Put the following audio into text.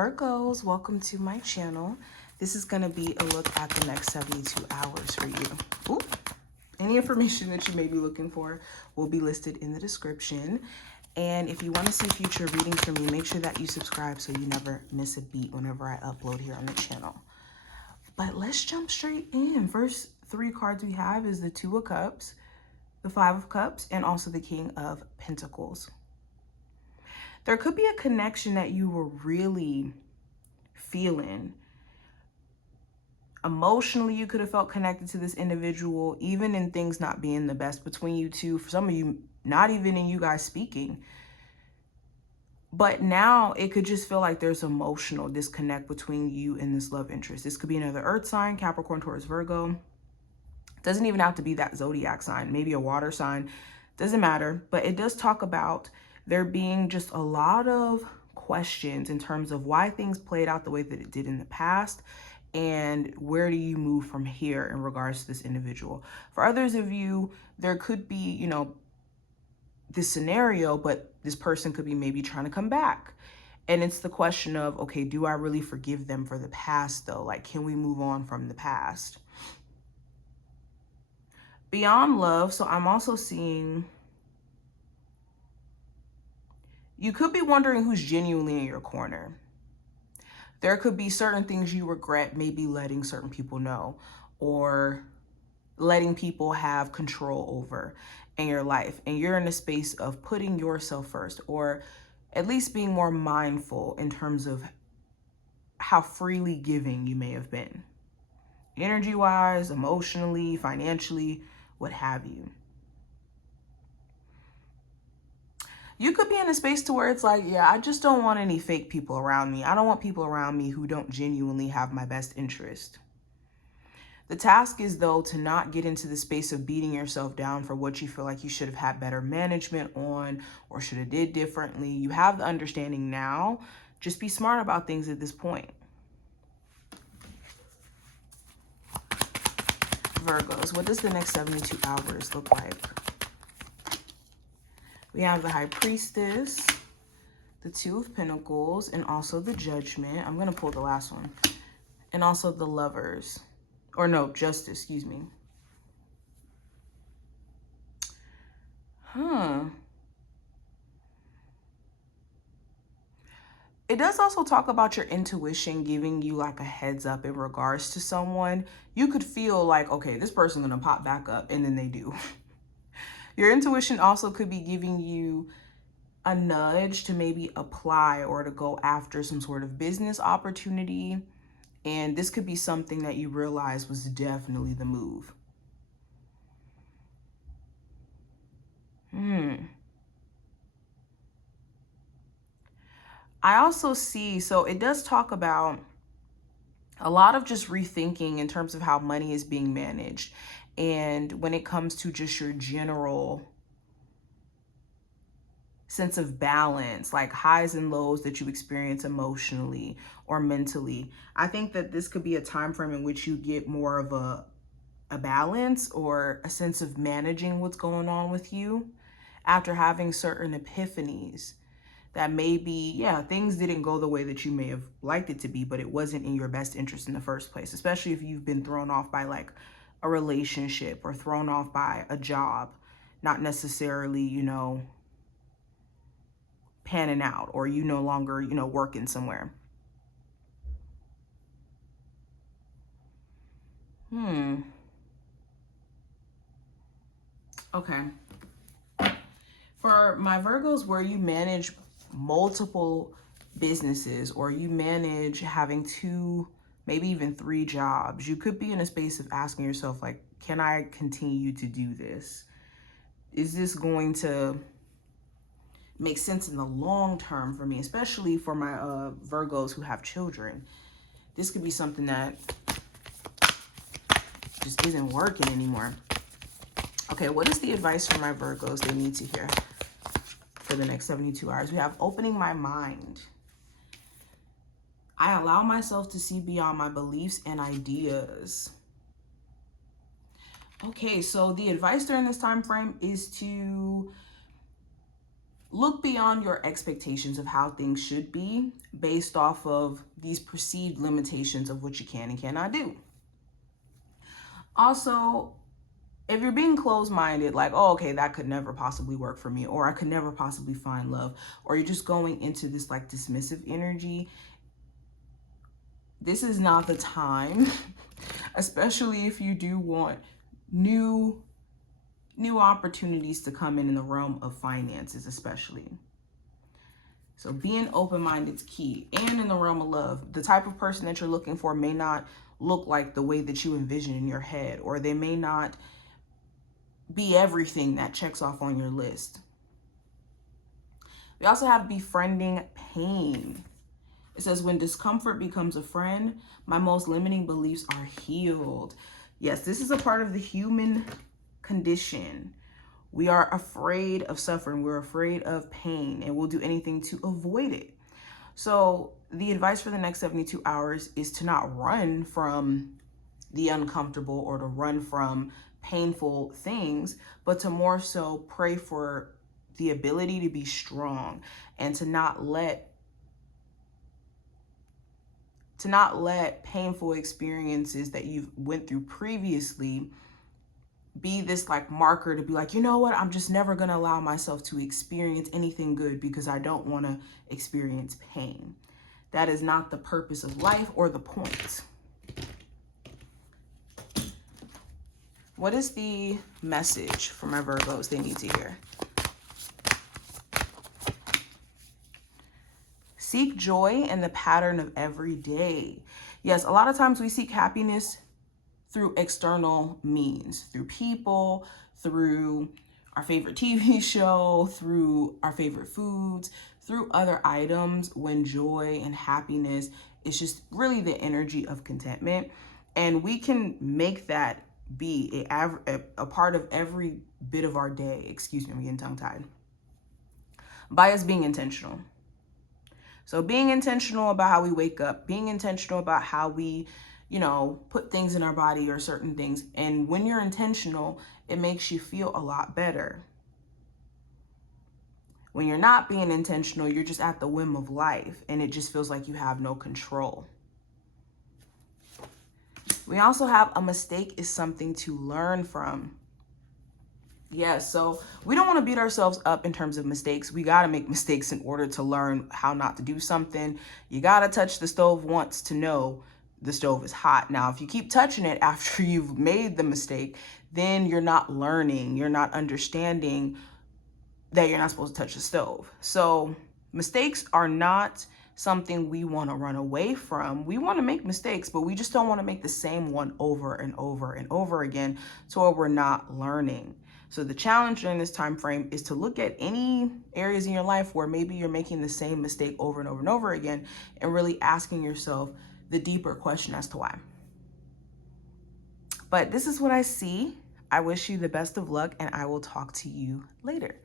Virgos, welcome to my channel. This is going to be a look at the next 72 hours for you. Ooh. Any information that you may be looking for will be listed in the description. And if you want to see future readings from me, make sure that you subscribe so you never miss a beat whenever I upload here on the channel. But let's jump straight in. First three cards we have is the Two of Cups, the Five of Cups, and also the King of Pentacles. There could be a connection that you were really feeling. Emotionally, you could have felt connected to this individual, even in things not being the best between you two. For some of you, not even in you guys speaking. But now it could just feel like there's emotional disconnect between you and this love interest. This could be another earth sign, Capricorn, Taurus, Virgo. Doesn't even have to be that zodiac sign, maybe a water sign. Doesn't matter. But it does talk about there being just a lot of questions in terms of why things played out the way that it did in the past and where do you move from here in regards to this individual. For others of you, there could be, you know, this scenario, but this person could be maybe trying to come back. And it's the question of, okay, do I really forgive them for the past though? Like, can we move on from the past? Beyond love, so I'm also seeing you could be wondering who's genuinely in your corner. There could be certain things you regret, maybe letting certain people know or letting people have control over in your life. And you're in a space of putting yourself first, or at least being more mindful in terms of how freely giving you may have been. Energy-wise, emotionally, financially, what have you. You could be in a space to where it's like, yeah, I just don't want any fake people around me. I don't want people around me who don't genuinely have my best interest. The task is, though, to not get into the space of beating yourself down for what you feel like you should have had better management on or should have did differently. You have the understanding now. Just be smart about things at this point. Virgos, what does the next 72 hours look like? We have the High Priestess, the Two of Pentacles, and also the Judgment. I'm going to pull the last one. And also the Lovers. Or no, Justice, excuse me. It does also talk about your intuition giving you like a heads up in regards to someone. You could feel like, okay, this person's going to pop back up, and then they do. Your intuition also could be giving you a nudge to maybe apply or to go after some sort of business opportunity. And this could be something that you realize was definitely the move. I also see, so it does talk about a lot of just rethinking in terms of how money is being managed. And when it comes to just your general sense of balance, like highs and lows that you experience emotionally or mentally. I think that this could be a time frame in which you get more of a balance or a sense of managing what's going on with you after having certain epiphanies that maybe, yeah, things didn't go the way that you may have liked it to be, but it wasn't in your best interest in the first place, especially if you've been thrown off by like a relationship or thrown off by a job, not necessarily, you know, panning out, or you no longer, you know, working somewhere. Okay. For my Virgos, where you manage multiple businesses or you manage having 2, maybe even 3 jobs, you could be in a space of asking yourself, like, can I continue to do this? Is this going to make sense in the long term for me, especially for my Virgos who have children? This could be something that just isn't working anymore. Okay, what is the advice for my Virgos they need to hear for the next 72 hours? We have opening my mind. I allow myself to see beyond my beliefs and ideas. Okay, so the advice during this time frame is to Look beyond your expectations of how things should be based off of these perceived limitations of what you can and cannot do. Also, if you're being closed-minded, like, oh, okay, that could never possibly work for me, or I could never possibly find love, or you're just going into this like dismissive energy, this is not the time, especially if you do want new opportunities to come in the realm of finances, especially. So being open-minded is key. And in the realm of love, the type of person that you're looking for may not look like the way that you envision in your head, or they may not be everything that checks off on your list. We also have befriending pain. It says, when discomfort becomes a friend, my most limiting beliefs are healed. Yes, this is a part of the human condition. We are afraid of suffering. We're afraid of pain, and we'll do anything to avoid it. So the advice for the next 72 hours is to not run from the uncomfortable or to run from painful things, but to more so pray for the ability to be strong and to not let painful experiences that you've went through previously be this like marker to be like, you know what, I'm just never going to allow myself to experience anything good because I don't want to experience pain. That is not the purpose of life or the point. What is the message for my Virgos they need to hear? Seek joy in the pattern of every day. Yes, a lot of times we seek happiness through external means, through people, through our favorite TV show, through our favorite foods, through other items, when joy and happiness is just really the energy of contentment. And we can make that be a part of every bit of our day. Excuse me, I'm getting tongue-tied. By us being intentional. So being intentional about how we wake up, being intentional about how we, put things in our body or certain things. And when you're intentional, it makes you feel a lot better. When you're not being intentional, you're just at the whim of life and it just feels like you have no control. We also have a mistake is something to learn from. Yes, so we don't want to beat ourselves up in terms of mistakes. We got to make mistakes in order to learn how not to do something. You got to touch the stove once to know the stove is hot. Now, if you keep touching it after you've made the mistake, then you're not learning. You're not understanding that you're not supposed to touch the stove. So mistakes are not something we want to run away from. We want to make mistakes, but we just don't want to make the same one over and over and over again to where we're not learning. So the challenge during this time frame is to look at any areas in your life where maybe you're making the same mistake over and over and over again, and really asking yourself the deeper question as to why. But this is what I see. I wish you the best of luck, and I will talk to you later.